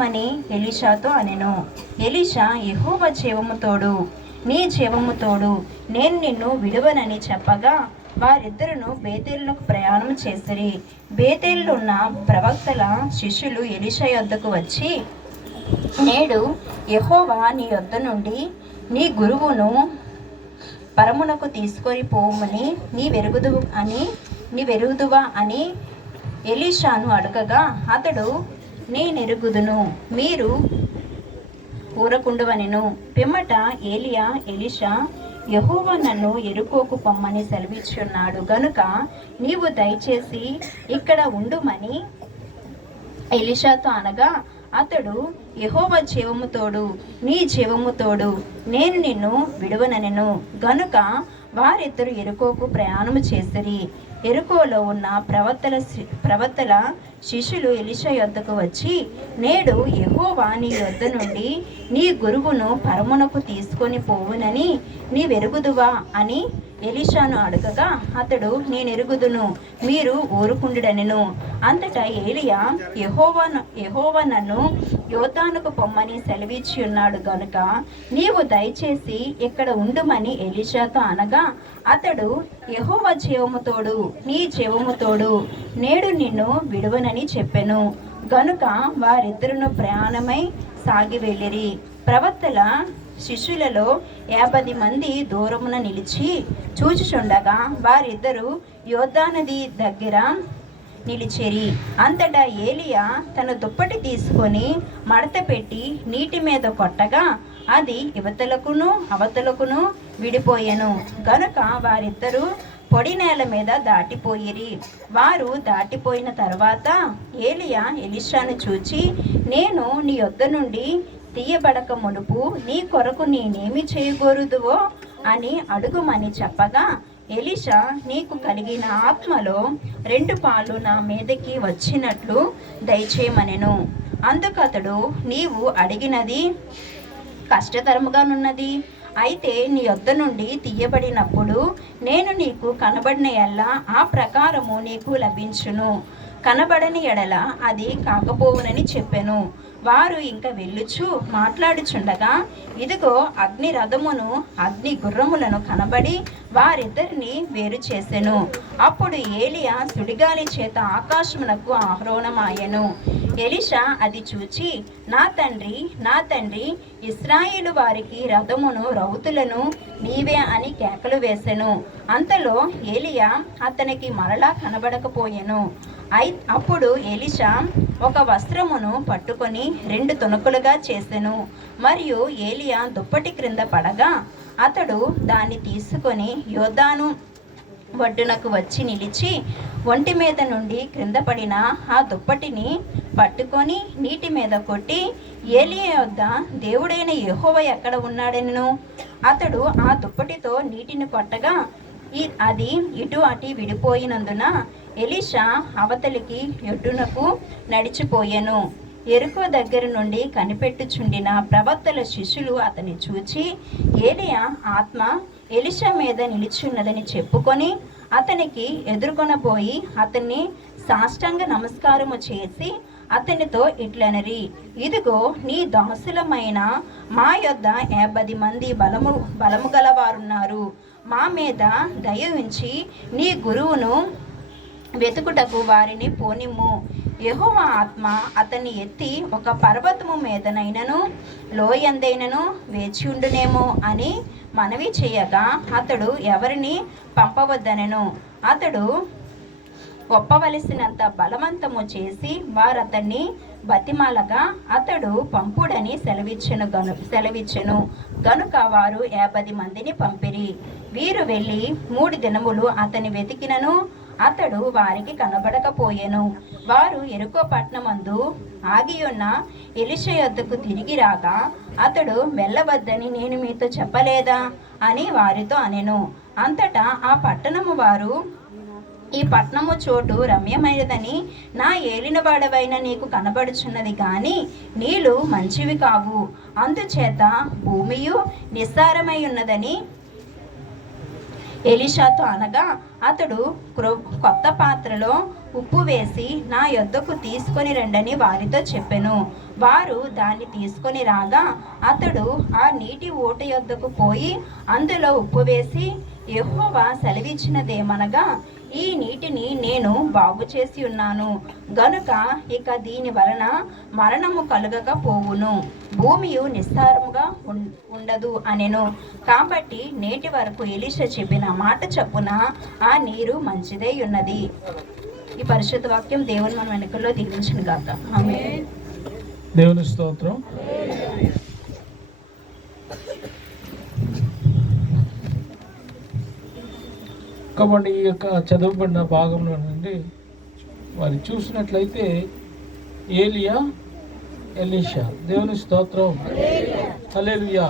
మని ఎలీషాతో అనెను. ఎలీషా, యెహోవా జీవము తోడు, నీ జీవము తోడు, నేను నిన్ను విడువనని చెప్పగా వారిద్దరును బేతేలునకు ప్రయాణం చేసిరి. బేతేలులో ఉన్న ప్రవక్తల శిష్యులు ఎలీషా యొద్దకు వచ్చి, నేడు యెహోవా నీ యొద్ద నుండి నీ గురువును పరమునకు తీసుకొని పోవమని నీవెరుగుదువా అని ఎలీషాను అడగగా అతడు, నేనెరుగుదును, మీరు ఊరకుండువనెను. పిమ్మట ఎలీషా, యెహోవా నన్ను యెరికోకు పొమ్మని సెలవిచ్చున్నాడు గనుక నీవు దయచేసి ఇక్కడ ఉండుమని ఎలీషాతో అనగా అతడు, యెహోవా జీవము తోడు, నీ జీవము తోడు, నేను నిన్ను విడువనెను. గనుక వారిద్దరు యెరికోకు ప్రయాణము చేసిరి. యెరికోలో ఉన్న ప్రవక్తల శిష్యులు ఎలీషా యొద్దకు వచ్చి, నేడు యెహోవా నీ యొద్ద నుండి నీ గురువును పరమునకు తీసుకొని పోవునని నీవెరుగుదువా అని ఎలీషాను అడగగా అతడు, నేనెరుగుదును, మీరు ఊరుకుండుడనెను. అంతటా ఏలియా, యెహోవా నన్ను యోర్దానుకు పొమ్మని సెలవిచ్చి ఉన్నాడు గనుక నీవు దయచేసి ఇక్కడ ఉండుమని ఎలీషాతో అనగా అతడు, యెహోవా జీవము తోడు, నీ జీవము తోడు, నేడు నిన్ను విడువనని చెప్పెను. గనుక వారిద్దరును ప్రయాణమై సాగి వెళ్ళిరి. ప్రవక్తల శిష్యులలో 50 మంది దూరమున నిలిచి చూచుచుండగా వారిద్దరూ యోర్దానది దగ్గర నిలిచిరి. అంతటా ఏలియా తన దుప్పటి తీసుకొని మడత పెట్టి నీటి మీద కొట్టగా అది ఇవతలకును అవతలకును విడిపోయెను. గనుక వారిద్దరూ పొడి నేల మీద దాటిపోయిరి. వారు దాటిపోయిన తర్వాత ఏలియా ఎలీషాను చూచి, నేను నీ యొద్ద నుండి తీయబడక మునుపు నీ కొరకు నేనేమి చేయగోరుదువో అని అడుగుమని చెప్పగా ఎలీషా, నీకు కలిగిన ఆత్మలో 2 పాలు నా మీదకి వచ్చినట్లు దయచేయమనెను. అందుకతడు, నీవు అడిగినది కష్టతరముగానున్నది. అయితే నీ యొద్ద నుండి తీయబడినప్పుడు నేను నీకు కనబడిన ఎల్లా ఆ ప్రకారము నీకు లభించును, కనబడని ఎడల అది కాకపోవునని చెప్పెను. వారు ఇంకా వెళ్ళుచు మాట్లాడుచుండగా ఇదిగో అగ్ని రథమును అగ్ని గుర్రములను కనబడి వారిద్దరిని వేరు చేసెను. అప్పుడు ఏలియా సుడిగాలి చేత ఆకాశమునకు ఆరోహణమాయెను. ఎలీషా అది చూచి, నా తండ్రి, ఇశ్రాయేలు వారికి రథమును రౌతులను నీవే అని కేకలు వేసెను. అంతలో ఏలియా అతనికి మరలా కనబడకపోయెను. అప్పుడు ఎలీషా ఒక వస్త్రమును పట్టుకొని 2 తునకలుగా చేసెను. మరియు ఏలియా దుప్పటి క్రింద పడగా అతడు దాన్ని తీసుకొని యోర్దాను ఒడ్డునకు వచ్చి నిలిచి ఒంటి మీద నుండి క్రింద పడిన ఆ దుప్పటిని పట్టుకొని నీటి మీద కొట్టి, ఏలియా యొద్ద దేవుడైన యెహోవా ఎక్కడ ఉన్నాడెను. అతడు ఆ దుప్పటితో నీటిని కొట్టగా అది ఇటు అటు విడిపోయినందున ఎలీషా అవతలికి ఒడ్డునకు నడిచిపోయెను. యెరికో దగ్గర నుండి కనిపెట్టుచుండిన ప్రవక్తల శిష్యులు అతన్ని చూచి, ఏలియా ఆత్మ ఎలీషా మీద నిలిచున్నదని చెప్పుకొని అతనికి ఎదుర్కొనబోయి అతన్ని సాష్టాంగ నమస్కారము చేసి అతనితో ఇట్లనరి, ఇదిగో నీ దాసులమైన మా యొద్ద 50 మంది బలము గలవారున్నారు. మా మీద దయ ఉంచి నీ గురువును వెతుకుటకు వారిని పోనిమ్ము. యెహోవా ఆత్మ అతన్ని ఎత్తి ఒక పర్వతము మీదనైనను లోయందైనను వేచి ఉండునేమో అని మనవి చేయగా అతడు ఎవరిని పంపవద్దనెను. అతడు ఒప్పవలసినంత బలవంతము చేసి వారతన్ని బతిమాలగా అతడు పంపుడని సెలవిచ్చెను. గనుక వారు 50 మందిని పంపిరి. వీరు వెళ్ళి 3 దినములు అతని వెతికినను అతడు వారికి కనబడకపోయెను. వారు యెరికో పట్టణమందు ఆగియున్న ఎలీషా యొద్దకు తిరిగి రాగా అతడు వెళ్ళవద్దని నేను మీతో చెప్పలేదా అని వారితో అనెను. అంతటా ఆ పట్టణము వారు, ఈ పట్నము చోటు రమ్యమైనదని నా ఏలినవాడవైన నీకు కనబడుచున్నది గాని నీళ్లు మంచివి కావు, అందుచేత భూమియు నిస్సారమై ఉన్నదని ఎలీషాతో అనగా అతడు కొత్త పాత్రలో ఉప్పు వేసి నా యొద్దకు తీసుకొని రండని వారితో చెప్పెను. వారు దాన్ని తీసుకొని రాగా అతడు ఆ నీటి ఊట యొద్దకు పోయి అందులో ఉప్పు వేసి, యెహోవా సెలవిచ్చినదేమనగా, ఈ నీటిని నేను బాగు చేసి ఉన్నాను గనుక ఇక దీని వలన మరణము కలుగక పోవును, భూమియు నిస్సారముగా ఉండదు అనెను. కాబట్టి నేటి వరకు ఎలీషా చెప్పిన మాట చొప్పున ఆ నీరు మంచిదై ఉన్నది. ఈ పరిశుద్ధ వాక్యం దేవుని మన వెనుకల్లో దీవించును గాక. ఆమేన్. దేవుని స్తోత్రం. కాబట్టి ఈ యొక్క చదవబడిన భాగంలో నుండి వారు చూసినట్లయితే ఏలియా, ఎలీషా. దేవుని స్తోత్రం. హల్లెలూయా.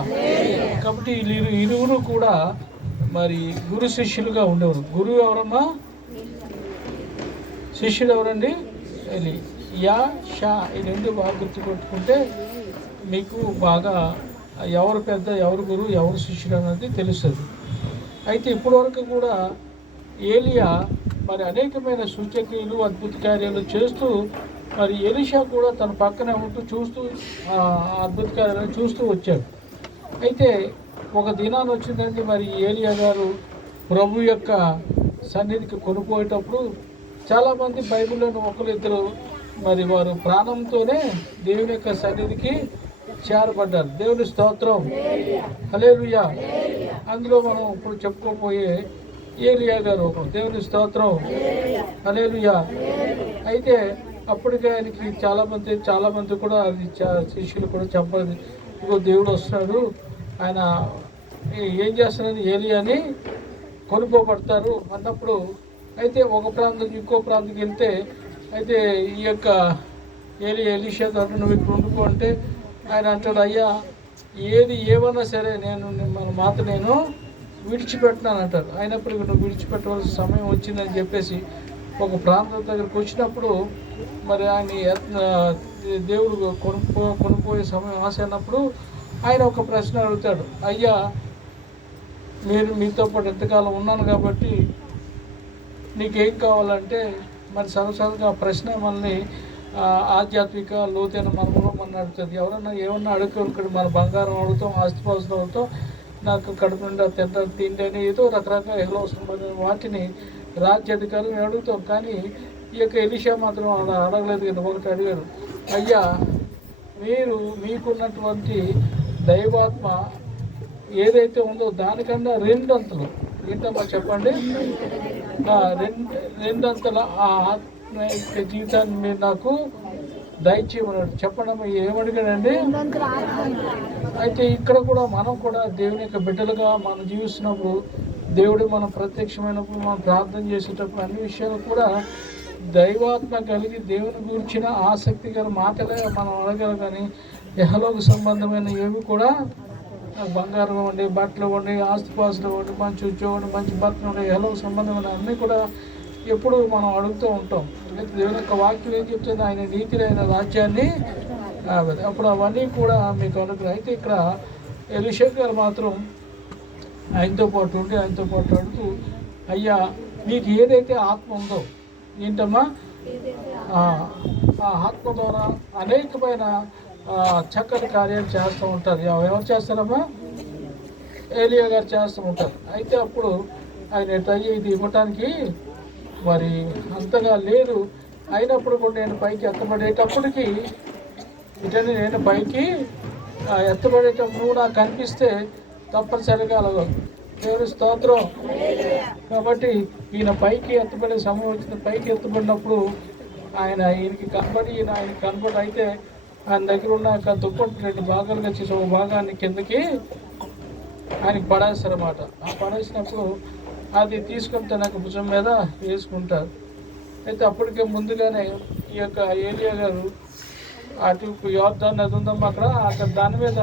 కాబట్టి వీళ్ళు ఇరువురు కూడా మరి గురు శిష్యులుగా ఉండేవారు. గురువు ఎవరమ్మా? శిష్యుడు ఎవరండి? యా షా. ఈ రెండు బాగా గుర్తుపెట్టుకుంటే మీకు బాగా ఎవరు పెద్ద, ఎవరు గురువు, ఎవరు శిష్యుడు అనేది తెలుస్తుంది. అయితే ఇప్పటివరకు కూడా ఏలియా మరి అనేకమైన సూచక్రియలు, అద్భుత కార్యాలు చేస్తూ మరి ఎలీషా కూడా తన పక్కనే ఉంటూ చూస్తూ అద్భుత కార్యాలను చూస్తూ వచ్చాడు. అయితే ఒక దినాన్ని వచ్చిందండి, మరి ఏలియా గారు ప్రభు యొక్క సన్నిధికి కొనుక్కోయేటప్పుడు చాలామంది బైబిల్లోని ఒకరిద్దరు మరి వారు ప్రాణంతోనే దేవుని యొక్క సన్నిధికి చేరబడ్డారు. దేవుని స్తోత్రం. హల్లెలూయా. అందులో మనం ఇప్పుడు చెప్పుకోపోయే ఏలియా గారు ఒకరు. దేవుని స్తోత్రం. హల్లెలూయా. అయితే అప్పటికే ఆయనకి చాలామంది కూడా అది శిష్యులు కూడా చెప్పాలి, ఇగో దేవుడు వస్తున్నాడు, ఆయన ఏం చేస్తున్నాడు, ఏలియాని కొనుక్కోబడతారు అన్నప్పుడు, అయితే ఒక ప్రాంతం ఇంకో ప్రాంతంకి వెళ్తే అయితే ఈ యొక్క ఎలీషా తోట నువ్వు ఇక్కడ ఉండుకో అంటే ఆయన అంటాడు, అయ్యా ఏమన్నా సరే మన మాత నేను విడిచిపెట్టినాను అంటారు. అయినప్పటికీ నువ్వు విడిచిపెట్టవలసిన సమయం వచ్చిందని చెప్పేసి ఒక ప్రాంతం దగ్గరికి వచ్చినప్పుడు మరి ఆయన దేవుడు కొనుక్కోయే సమయం ఆశ అన్నప్పుడు ఆయన ఒక ప్రశ్న అడుగుతాడు, అయ్యా మీతో పాటు ఎంతకాలం ఉన్నాను కాబట్టి నీకేం కావాలంటే, మరి సరసగా ప్రశ్న మనల్ని ఆధ్యాత్మిక లోతైన మనములో మన అడుగుతుంది. ఎవరన్నా ఏమన్నా అడుగుతాడు, మన బంగారం అడుగుతాం, ఆస్తిపాస్తులు అడుగుతాం, నాకు కడుపు నిండా తిండి అని ఏదో రకరకాల అవసరమైన వాటిని రాజ్యాధికారులను అడుగుతాం. కానీ ఈ యొక్క ఎలీషా మాత్రం అలా అడగలేదు కదా. ఒకటి అడిగాడు, అయ్యా మీకున్నటువంటి దైవాత్మ ఏదైతే ఉందో దానికన్నా రెండంతలు, ఏంటమ్మా చెప్పండి, రెండంతల ఆ ఆత్మ జీవితాన్ని మీరు నాకు దయచేయమన్నాడు. చెప్పండి ఏమడిగాడండి? అయితే ఇక్కడ కూడా మనం కూడా దేవుని యొక్క బిడ్డలుగా మనం జీవిస్తున్నప్పుడు, దేవుడు మనం ప్రత్యక్షమైనప్పుడు, మనం ప్రార్థన చేసేటప్పుడు అన్ని విషయాలు కూడా దైవాత్మ కలిగి దేవుని గురించిన ఆసక్తి గల మాటలే మనం అడగాలి. కానీ యెహోవాకు సంబంధమైన ఏవి కూడా బంగారం ఇవ్వండి, బట్టలు ఇవ్వండి, ఆస్తిపాస్తులు ఇవ్వండి, మంచి ఉద్యోగం, మంచి భర్తలు ఉండే యెహోవాకు సంబంధమైన అన్నీ కూడా ఎప్పుడు మనం అడుగుతూ ఉంటాం. దేవుని యొక్క వాక్యం ఏం చెప్తుంది, ఆయన నీతిని, ఆయన రాజ్యాన్ని, అప్పుడు అవన్నీ కూడా మీకు అనుగ్రహం. అయితే ఇక్కడ ఎలీషా గారు మాత్రం ఆయనతో పాటు అడుగుతూ, అయ్యా మీకు ఏదైతే ఆత్మ ఉందో, ఏంటమ్మా ఆ ఆత్మ ద్వారా అనేకమైన చక్కటి కార్యాలు చేస్తూ ఉంటారు. ఎవరు చేస్తారమ్మా? ఏలియా గారు చేస్తూ ఉంటారు. అయితే అప్పుడు ఆయన ఇది ఇవ్వటానికి మరి అంతగా లేదు. అయినప్పుడు కూడా నేను పైకి ఎత్తబడేటప్పటికి నేను పైకి ఎత్తబడేటప్పుడు నువ్వు నాకు కనిపిస్తే తప్పనిసరిగా అలాగ. దేవుని స్తోత్రం. కాబట్టి ఈయన పైకి ఎత్తబడే సమయం వచ్చింది. పైకి ఎత్తబడినప్పుడు ఈయనకి కనబడి అయితే ఆయన దగ్గర ఉన్న దుప్పటి 2 భాగాలుగా చేసి ఒక భాగాన్ని కిందకి ఆయనకి పడేస్తారన్నమాట. ఆ పడేసినప్పుడు అది తీసుకొని తన భుజం మీద వేసుకుంటారు. అయితే అప్పటికే ముందుగానే ఈ యొక్క ఏలియా గారు అటు యోర్దాన్ నది ఉందమ్మా అక్కడ దాని మీద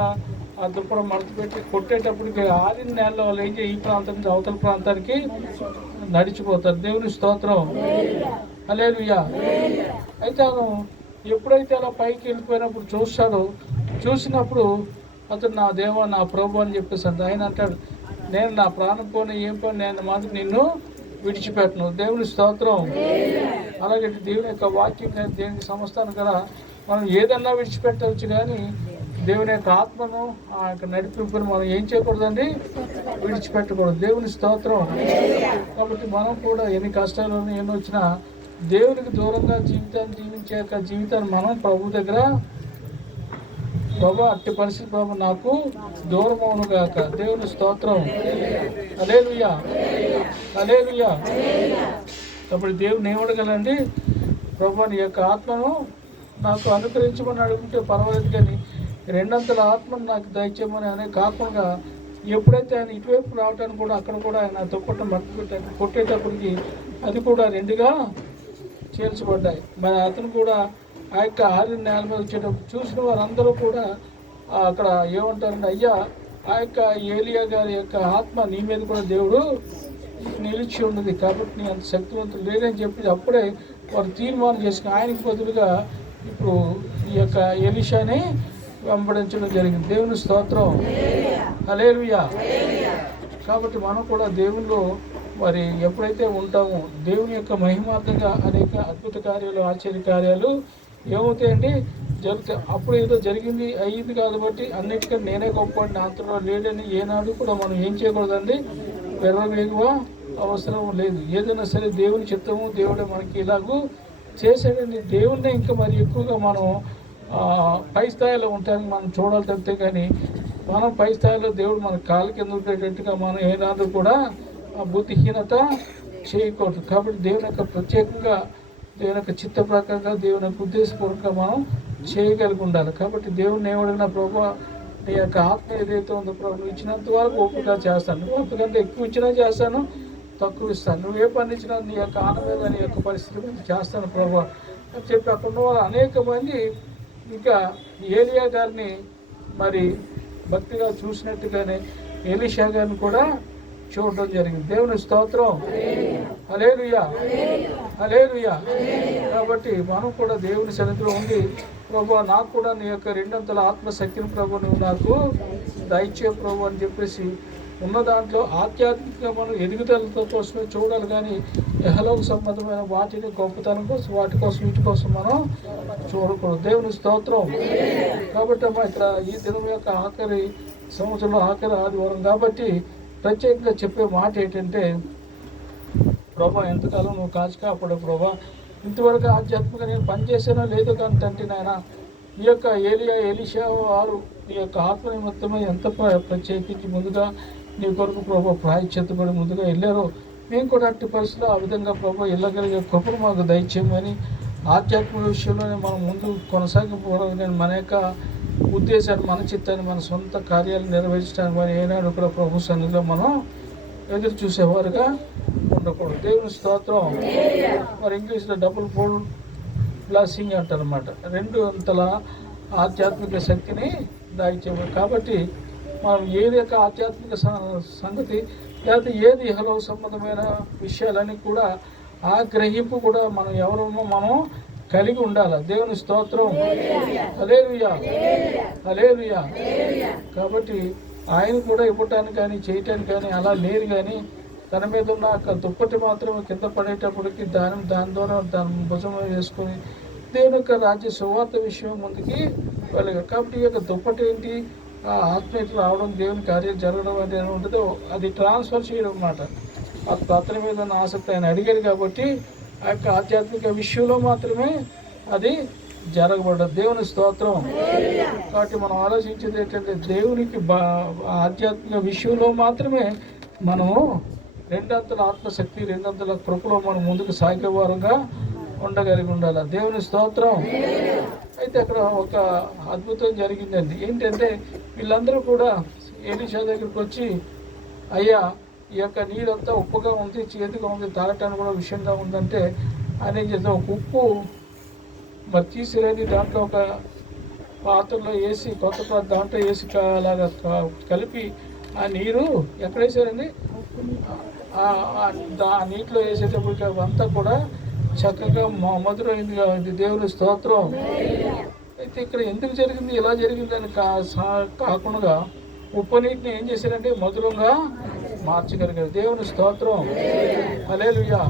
ఆ దుప్పటి మడత పెట్టి కొట్టేటప్పటికి ఆరిన నేలలో వాళ్ళు ఏం ఈ ప్రాంతం నుంచి అవతల ప్రాంతానికి నడిచిపోతారు. దేవుని స్తోత్రం. హల్లెలూయా. అయితే అతను ఎప్పుడైతే అలా పైకి వెళ్ళిపోయినప్పుడు చూసినప్పుడు అతను నా దేవా, నా ప్రభు అని చెప్పేసి ఆయన అంటాడు, నేను నా ప్రాణం పోనీ ఏం పోనీ నేను మాత్రం నిన్ను విడిచిపెట్టను. దేవుని స్తోత్రం. అలాగే దేవుని యొక్క వాక్యం దేనికి సమస్తాను కదా మనం ఏదన్నా విడిచిపెట్టవచ్చు, కానీ దేవుని యొక్క ఆత్మను ఆ యొక్క నడిపింపుని మనం ఏం చేయకూడదండి, విడిచిపెట్టకూడదు. దేవుని స్తోత్రం. కాబట్టి మనం కూడా ఎన్ని కష్టాలు ఎన్ని వచ్చినా దేవునికి దూరంగా జీవితాన్ని జీవించే యొక్క జీవితాన్ని మనం ప్రభు దగ్గర, ప్రభు అట్టి పరిస్థితి ప్రభు నాకు దూరం అవును గాక. దేవుని స్తోత్రం. హల్లెలూయా, హల్లెలూయా. కాబట్టి దేవుని ఏమడగలండి, ప్రభు నీ యొక్క ఆత్మను నాకు అనుగ్రహించమని అడుగుంటే పర్వాలేదు, కానీ రెండంతల ఆత్మను నాకు దయచేయమని అనే కాకుండా ఎప్పుడైతే ఆయన ఇటువైపు రావటానికి కూడా అక్కడ కూడా ఆయన దుప్పట్టం మట్టి కొట్టేటప్పటికి అది కూడా రెండుగా చేర్చబడ్డాయి. మరి అతను కూడా ఆ యొక్క ఆరిన నేల మీద వచ్చేటప్పుడు చూసిన వారందరూ కూడా అక్కడ ఏమంటారంటే, అయ్యా ఆ యొక్క ఏలియా గారి యొక్క ఆత్మ నీ మీద కూడా దేవుడు నిలిచి ఉన్నది, కాబట్టి నీ అంత శక్తివంతులు లేదని చెప్పి అప్పుడే వారు తీర్మానం చేసుకుని ఆయనకు బదులుగా ఇప్పుడు ఈ యొక్క ఎలీషాని వెంబడించడం జరిగింది. దేవుని స్తోత్రం. హల్లెలూయా. కాబట్టి మనం కూడా దేవుళ్ళు మరి ఎప్పుడైతే ఉంటామో దేవుని యొక్క మహిమార్థంగా అనేక అద్భుత కార్యాలు, ఆశ్చర్య కార్యాలు ఏమవుతాయండి, జరుగుతాయి. అప్పుడు ఏదో జరిగింది అయ్యింది కాబట్టి అన్నిటికన్నా నేనే గొప్ప నా అంతలో లేడని ఏనాడు కూడా మనం ఏం చేయకూడదండి, వెర్రవేగువ అవసరం లేదు. ఏదైనా సరే దేవుని చిత్తము, దేవుడే మనకి ఇలాగూ చేసాడండి. దేవుణ్ణి ఇంకా మరి ఎక్కువగా మనం పై స్థాయిలో ఉండడానికి మనం చూడాలి తప్పితే, కానీ మనం పై స్థాయిలో దేవుడు మన కాళ్ళ కింద ఉండేటట్టుగా మనం ఏనాడు కూడా బుద్ధిహీనత చేయకూడదు. కాబట్టి దేవుని యొక్క ప్రత్యేకంగా, దేవుని యొక్క చిత్త ప్రకారంగా, దేవుని యొక్క ఉద్దేశపూర్వకంగా మనం చేయగలిగి ఉండాలి. కాబట్టి దేవుని ఏమడిగిన ప్రభు నీ యొక్క ఆత్మ ఏదైతే ఉందో ప్రభు ఇచ్చినంత వరకు ఓపిక చేస్తాను, అంతకంటే ఎక్కువ ఇచ్చినా చేస్తాను, తక్కువ ఇస్తాను. నువ్వు ఏ పని ఇచ్చినా నీ యొక్క ఆనందంగా నీ యొక్క పరిస్థితి చేస్తాను ప్రభు అని చెప్పి అక్కడ ఉన్న వాళ్ళు అనేక మంది ఇంకా ఏలియా గారిని మరి భక్తిగా చూసినట్టుగానే ఎలీషా గారిని కూడా చూడడం జరిగింది. దేవుని స్తోత్రం. హల్లెలూయా, హల్లెలూయా. కాబట్టి మనం కూడా దేవుని సన్నిధిలో ఉండి, ప్రభు నాకు కూడా నీ యొక్క రెండంతల ఆత్మశక్తిని ప్రభు నువ్వు నాకు దయచే ప్రభు అని చెప్పేసి ఉన్న దాంట్లో ఆధ్యాత్మికంగా మనం ఎదుగుదలతో కోసమే చూడాలి, కానీ యెహోవాకు సంబంధమైన వాటిని గొప్పతనం కోసం, వాటి కోసం, వీటి కోసం మనం చూడకూడదు. దేవుని స్తోత్రం. కాబట్టి అమ్మా ఇక్కడ ఈ దినం యొక్క ఆఖరి సంవత్సరంలో ఆఖరి ఆదివారం కాబట్టి ప్రత్యేకంగా చెప్పే మాట ఏంటంటే, ప్రభా ఎంతకాలం నువ్వు కాచి కాపాడు ప్రభా, ఇంతవరకు ఆధ్యాత్మికంగా నేను పనిచేసానో లేదో కానీ తండ్రి నాయన ఈ యొక్క ఏలియా ఎలీషా వారు ఈ యొక్క ఆత్మ నిమిత్తమై ఎంత ప్రత్యేకించి ముందుగా నీ కొరకు ప్రభా ప్రాయశ్చిత్తపడి ముందుగా వెళ్ళారో మేము కూడా అట్టి పరిస్థితుల్లో ఆ విధంగా ప్రభా వెళ్ళగలిగే కృపను మాకు దయచేయమని, ఆధ్యాత్మిక విషయంలోనే మనం ముందు కొనసాగిపోవడానికి మన యొక్క ఉద్దేశాన్ని, మన చిత్తాన్ని, మన సొంత కార్యాలు నెరవేర్చడానికి మరి ఏనాడు కూడా ప్రభు సన్నిధిలో మనం ఎదురు చూసేవారుగా ఉండకూడదు. దేవుని స్తోత్రం. మరి ఇంగ్లీష్లో డబుల్ ఫోల్డ్ బ్లెస్సింగ్ అంటారనమాట, రెండు అంతల ఆధ్యాత్మిక శక్తిని దాయిచేవారు. కాబట్టి మనం ఏది యొక్క ఆధ్యాత్మిక సంగతి లేకపోతే ఏది ఇహలోక సంబంధమైన విషయాలన్నీ కూడా ఆ గ్రహింపు కూడా మనం ఎవరమో మనం కలిగి ఉండాలి. దేవుని స్తోత్రం. హల్లెలూయా, హల్లెలూయా. కాబట్టి ఆయన కూడా ఇవ్వటానికి కానీ చేయటానికి కానీ అలా లేరు, కానీ తన మీద ఉన్న దుప్పటి మాత్రం కింద పడేటప్పటికి దాని ద్వారా దాని భుజం వేసుకొని దేవుని యొక్క రాజ్య సువార్త విషయం ముందుకి వెళ్ళారు. కాబట్టి ఈ యొక్క దుప్పటి ఏంటి, ఆ ఆత్మీయత రావడం, దేవుని కార్యం జరగడం అనేది ఉంటుందో అది ట్రాన్స్ఫర్ చేయడం అన్నమాట. అతని మీద ఉన్న ఆసక్తి ఆయన అడిగాడు కాబట్టి ఆ యొక్క ఆధ్యాత్మిక విషయంలో మాత్రమే అది జరగబడ్డది. దేవుని స్తోత్రం. కాబట్టి మనం ఆలోచించేది ఏంటంటే, దేవునికి ఆధ్యాత్మిక విషయంలో మాత్రమే మనము రెండంతల ఆత్మశక్తి, రెండంతల కృపలో మనం ముందుకు సాగే వారంగా ఉండగలిగి ఉండాలి. దేవుని స్తోత్రం. అయితే అక్కడ ఒక అద్భుతం జరిగిందండి. ఏంటంటే వీళ్ళందరూ కూడా ఎలీషా దగ్గరికి వచ్చి, అయ్యా ఈ యొక్క నీరంతా ఉప్పుగా ఉంది, చేతిగా ఉంది, తాగటానికి కూడా విషయంగా ఉందంటే ఆయన ఏం చేస్తే ఒక ఉప్పు మరి తీసిరేది దాంట్లో ఒక పాత్రలో వేసి, కొత్త దాంట్లో వేసి అలాగా కలిపి ఆ నీరు ఎక్కడ వేసారండి, ఆ నీటిలో వేసేటప్పటికి అంతా కూడా చక్కగా మధురైంది కాబట్టి దేవుని స్తోత్రం. అయితే ఇక్కడ ఎందుకు జరిగింది, ఇలా జరిగిందని కాకుండా ఉప్పు నీటిని ఏం చేశారంటే మధురంగా మార్చగలిగాడు. దేవుని స్తోత్రం, హల్లెలూయా.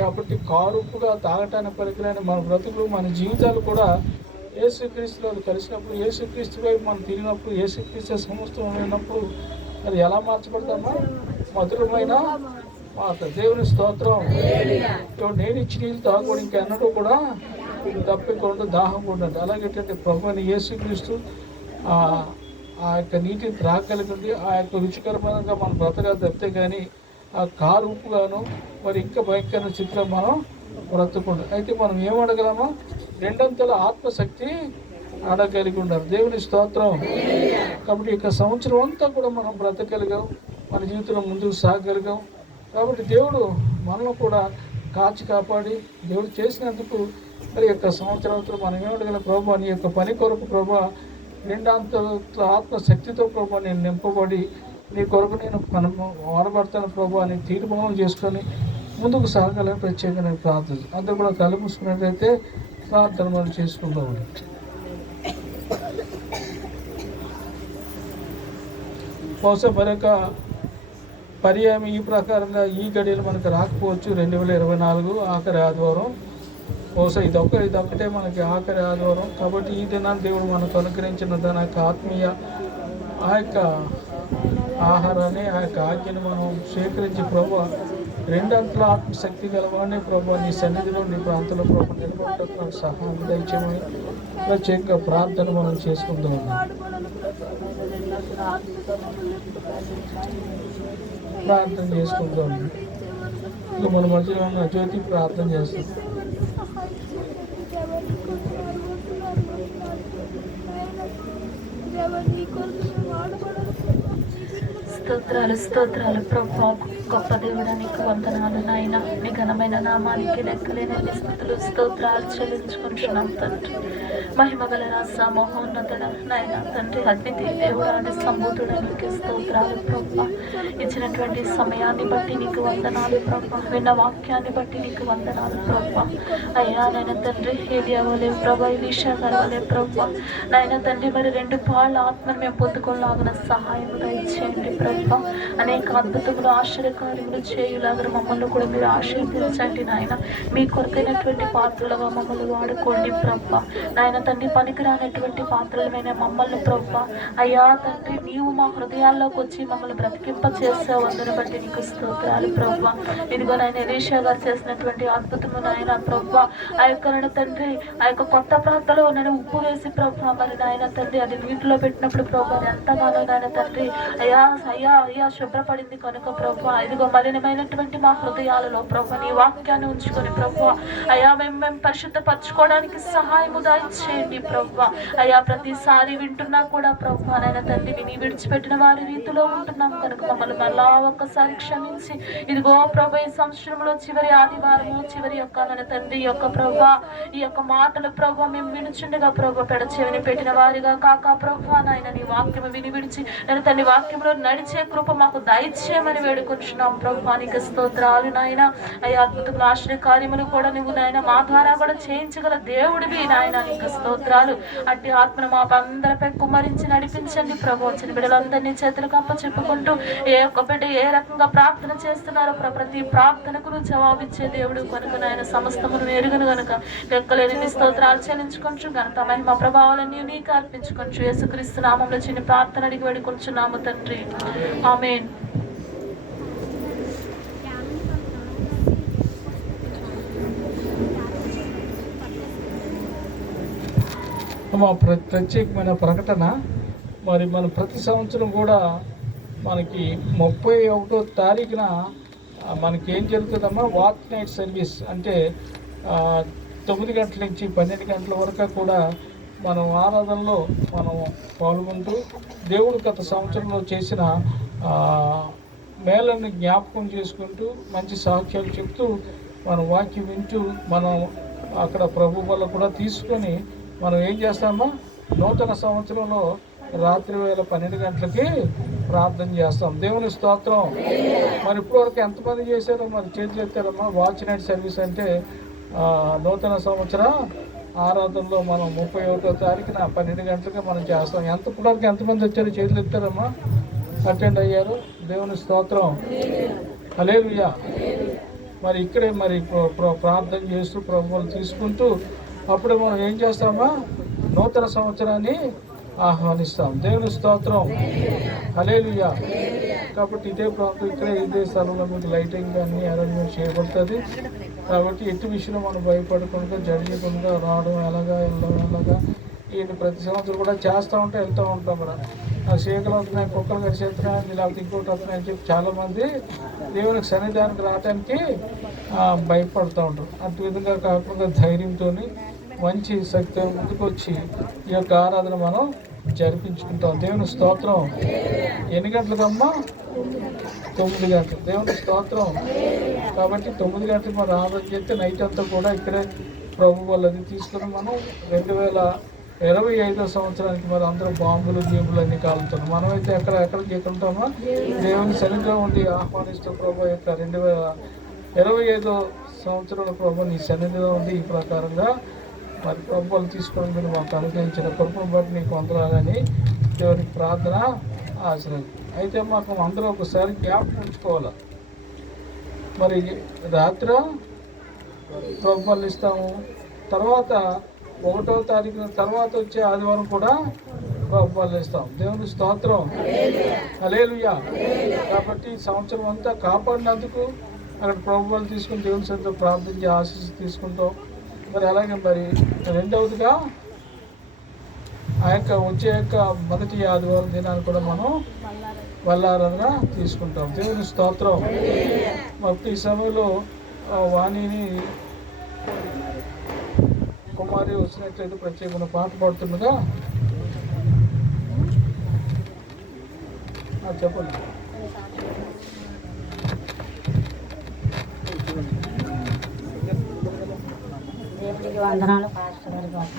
కాబట్టి కారుపుగా తాగటానికి పనికిరాని మన బ్రతుకులు, మన జీవితాలు కూడా యేసుక్రీస్తులో కలిసినప్పుడు, యేసుక్రీస్తు వైపు మనం తిరిగినప్పుడు, యేసుక్రీస్తు సమస్తం అయినప్పుడు అది ఎలా మార్చబడతామా? మధురమైన మాట. దేవుని స్తోత్రం. నేను ఇచ్చిన నీళ్ళు తాగకూడదు, ఇంకెన్నడూ కూడా తప్పికుండా దాహం కూడా. అలాగే ప్రభుని యేసుక్రీస్తు ఆ యొక్క నీటిని త్రాగలిగింది. ఆ యొక్క రుచికరమైన మనం బ్రతకాలి తప్పితే కానీ ఆ కారు ఉప్పుగాను మరి ఇంకా భయంకరమైన స్థితిలో మనం బ్రతకూడదు. అయితే మనం ఏమడగలమా? రెండంతల ఆత్మశక్తి అడగలిగి ఉండాలి. దేవుని స్తోత్రం. కాబట్టి ఇక సంవత్సరం అంతా కూడా మనం బ్రతకగలిగాం, మన జీవితంలో ముందుకు సాగగలిగాం. కాబట్టి దేవుడు మనల్ని కూడా కాచి కాపాడి దేవుడు చేసినందుకు మరి యొక్క సంవత్సరాలతో మనం ఏమడగల? ప్రభా నీ యొక్క పని కొరకు ప్రభా రెండంతల ఆత్మశక్తితో ప్రభా నేను నింపబడి నీ కొరకు నేను వాడబడతాను ప్రభా అని తీర్మానం చేసుకొని ముందుకు సాగాలని ప్రత్యేకంగా ప్రార్థన. అందరూ కూడా కళ్ళు మూసుకున్నట్లయితే ప్రార్థన మనం చేసుకుందాం. బహుశా మరొక పర్యాయం ఈ ప్రకారంగా ఈ గడియలు మనకు రాకపోవచ్చు. 2024 ఆఖరి ఆదివారం. బహుశా ఇదొక్కటే మనకి ఆఖరి ఆదివారం. కాబట్టి ఈ దినాన్ని దేవుడు మనకు అనుగ్రహించిన దాని యొక్క ఆత్మీయ ఆ యొక్క ఆహారాన్ని, ఆ యొక్క ఆజ్ఞను మనం స్వీకరించి ప్రభు రెండంతల ఆత్మశక్తి గలవాడిని ప్రభు నీ సన్నిధిలో నీ ప్రాంతంలో ప్రభు నిలబడటం సహాయం దయచేయమని ప్రత్యేకంగా ప్రార్థన మనం చేసుకుందాం. ప్రార్థన చేసుకుందాం. ఇంకా మన మధ్యలో ఉన్న జ్యోతి ప్రార్థన చేస్తాం. స్తోత్రాలు ప్రభా, గొప్ప దేవుడా నీకు వందనాలు నాయన. నీ ఘనమైన నామానికి లెక్కలేని స్థితులు స్తోత్రాలు చెల్లించుకుంటున్నాం తండ్రి. మహిమ గల రాస మహోన్నతుడ నాయన తండ్రి, అద్వితీయ దేవుడాన్ని సంబూతుడానికి స్తోత్రాలు ప్రభా. ఇచ్చినటువంటి సమయాన్ని బట్టి నీకు వందనాలు ప్రభా. విన్న వాక్యాన్ని బట్టి నీకు వందనాలు ప్రభా. అయ్యా నాయన తండ్రి, ఏది అవ్వలే ప్రభా, ఎలీషా గలవలే ప్రభా నాయన తండ్రి. మరి 2 పాళ్ళ ఆత్మను మేము పొందుకోలాగిన సహాయం దయచేయండి ప్రభా. అనేక అద్భుతములు ఆశ్చర్యకార్యములు చేయులాగా మమ్మల్ని కూడా మీరు ఆశీర్వదించండి నాయన. మీ కొరకైనటువంటి పాత్రలుగా మమ్మల్ని వాడుకోండి ప్రభా. నాయన తండ్రి, పనికిరానటువంటి పాత్రలమైన మమ్మల్ని ప్రభా అయ్యా తండ్రి, నీవు మా హృదయాల్లోకి వచ్చి మమ్మల్ని బ్రతికింప చేసావు. అందుని బట్టి నీకు స్తోత్రాలు ప్రభా. ఇదిగో నాయన ఎలీషా గారు చేసినటువంటి అద్భుతము నాయన ప్రభా. ఆ యొక్క నాయన తండ్రి, ఆ యొక్క కొత్త ప్రాంతంలో నేను ఉప్పు వేసి ప్రభా మరి నాయన తండ్రి అది నీటిలో పెట్టినప్పుడు ప్రభా ఎంతగానో నాయన తండ్రి అయ్యా అయ్యా అయ్యా శుభ్రపడింది కనుక ప్రభా. ఇదిగో మలినమైనటువంటి మా హృదయాలలో ప్రభా నీ వాక్యాన్ని ఉంచుకొని ప్రభా అయ్యా మేము పరిశుద్ధపరచుకోవడానికి సహాయము దయచేయండి ప్రభా. అయ్యా ప్రతిసారి వింటున్నా కూడా ప్రభా నాయన తండ్రి విని విడిచిపెట్టిన వారి రీతిలో ఉంటున్నాం కనుక మమ్మల్ని మళ్ళా ఒక్కసారి క్షమించి ఇదిగో ప్రభా ఈ సంవత్సరంలో చివరి ఆదివారము చివరి యొక్క నాయన తండ్రి యొక్క ప్రభా ఈ యొక్క మాటలు ప్రభా మేము వినుచుండగా ప్రభా పెడచెవిని పెట్టిన వారిగా కాక ప్రభా నాయన నీ వాక్యము విని విడిచి నేను తండ్రి వాక్యంలో నడిచే కృప మాకు దయచేయమని వేడుకొంటున్నాం ప్రభా. నీకు స్తోత్రాలు నాయన. అయ్యా అద్భుతములు ఆశ్చర్య కార్యములు కూడా నువ్వు నాయన మా ద్వారా కూడా చేయించగల దేవుడివి నాయన. నీకు స్తోత్రాలు. అట్టి ఆత్మను మా అందరిపై కుమ్మరించి నడిపించండి ప్రభు. వచ్చిన బిడ్డలందరినీ చేతులకు అప్పచెప్పుకుంటూ ఏ ఒక్క బిడ్డ ఏ రకంగా ప్రార్థన చేస్తున్నారో ప్రతి ప్రార్థనకు నువ్వు జవాబిచ్చే దేవుడు కనుక నాయన సమస్తమును ఎరుగను కనుక లెక్కలేని స్తోత్రాలు చెల్లించుకొంచు. ఘనత మహిమ ప్రభావాలన్నీ నీకు అర్పించుకొంచు. యేసుక్రీస్తు నామములో చిన్న ప్రార్థన అడిగి వేడుకొంచున్నాము తండ్రి. ఆమేన్. మా ప్రత్యేకమైన ప్రకటన. మరి మనం ప్రతి సంవత్సరం కూడా మనకి 31వ తారీఖున మనకి ఏం జరుగుతుందమ్మా? Watch night service. అంటే 9 గంటల నుంచి 12 గంటల వరకు కూడా మనం ఆరాధనలో మనం పాల్గొంటూ దేవుడు గత సంవత్సరంలో చేసిన మేళను జ్ఞాపకం చేసుకుంటూ మంచి సాక్ష్యాలు చెప్తూ మనం వాక్యం వింటూ మనం అక్కడ ప్రభు వల్ల కూడా తీసుకొని మనం ఏం చేస్తామో నూతన సంవత్సరంలో రాత్రి వేళ 12 గంటలకి ప్రార్థన చేస్తాం. దేవుని స్తోత్రం. మరి ఇప్పటివరకు ఎంతమంది చేశారో మరి చేతులు ఎత్తారమ్మా? వాచ్ నైట్ సర్వీస్ అంటే నూతన సంవత్సర ఆరాధనలో మనం 31వ తారీఖున 12 గంటలకి మనం చేస్తాం. ఇప్పటివరకు ఎంతమంది వచ్చారో చేతులు ఎత్తారమ్మా? అటెండ్ అయ్యారు. దేవుని స్తోత్రం, హల్లెలూయా. మరి ఇక్కడే మరి ప్రార్థన చేస్తూ ప్రభువులు తీసుకుంటూ అప్పుడే మనం ఏం చేస్తామా, నూతన సంవత్సరాన్ని ఆహ్వానిస్తాం. దేవుని స్తోత్రం, హల్లెలూయా. కాబట్టి ఇదే ప్రాంతం ఇక్కడే ఇదే స్థలంలో మీకు లైటింగ్ అన్ని అరేంజ్మెంట్ చేయబడుతుంది. కాబట్టి ఎట్టి విషయంలో మనం భయపడకుండా జరగకుండా రావడం ఎలాగా వెళ్ళడం ఎలాగా ఈయన ప్రతి సంవత్సరం కూడా చేస్తూ ఉంటే వెళ్తూ ఉంటాం. కూడా ఆ శేఖలు అవుతున్నాయి, కుక్కలు కరిచేస్తున్నాయని లేకపోతే ఇంకోటి అవుతున్నాయని చెప్పి చాలామంది దేవునికి సన్నిధానికి రావడానికి భయపడుతూ ఉంటారు. అటు విధంగా కాకుండా ధైర్యంతో మంచి శక్తి ముందుకు వచ్చి ఈ యొక్క ఆరాధన మనం జరిపించుకుంటాం. దేవుని స్తోత్రం. ఎన్ని గంటలకమ్మా? 9 గంటలు. దేవుని స్తోత్రం. కాబట్టి 9 గంటలకు మనం ఆరాధన చేస్తే నైట్ అంతా కూడా ఇక్కడే ప్రభు వాళ్ళది తీసుకుని మనం 2025 సంవత్సరానికి మరి అందరూ బాంబులు గేములు అన్నీ కాలుతున్నాం. మనమైతే ఎక్కడికి ఉంటామో దేవుని సన్నిధిలో ఉండి ఆహ్వానిస్తూ ప్రభు యొక్క 2025 సంవత్సరాల ప్రభు నీ సన్నిధిలో ఉండి ఈ ప్రకారంగా మరి ప్రభుత్వాలు తీసుకొని మీరు మాకు అనుగ్రహించిన కృపను బట్టి నీకు వందనాలని దేవునికి ప్రార్థన ఆశ్రయం. అయితే మాకు అందరూ ఒకసారి జ్ఞాపకం ఉంచుకోవాలి. మరి రాత్రి ప్రభుత్వాలు ఇస్తాము, తర్వాత 1వ తారీఖున తర్వాత వచ్చే ఆదివారం కూడా ప్రభుత్వాలు ఇస్తాం. దేవుని స్తోత్రం, హల్లెలూయా. కాబట్టి సంవత్సరం అంతా కాపాడినందుకు అక్కడ ప్రభుత్వాలు తీసుకుని దేవుని సన్నిధిలో ప్రార్థించి ఆశీస్సు తీసుకుంటాం. మరి అలాగే మరి రెండవదిగా ఆ యొక్క వచ్చే మొదటి ఆదివారం దినాన్ని కూడా మనం వల్లారాధన తీసుకుంటాం. దేవుని స్తోత్రం. మరి ఈ సమయంలో వాణిని కుమారి వచ్చినట్లయితే ప్రత్యేకమైన పాట పాడుతుండగా చెప్పండి. వందనాలు పాస్టర్ గారు.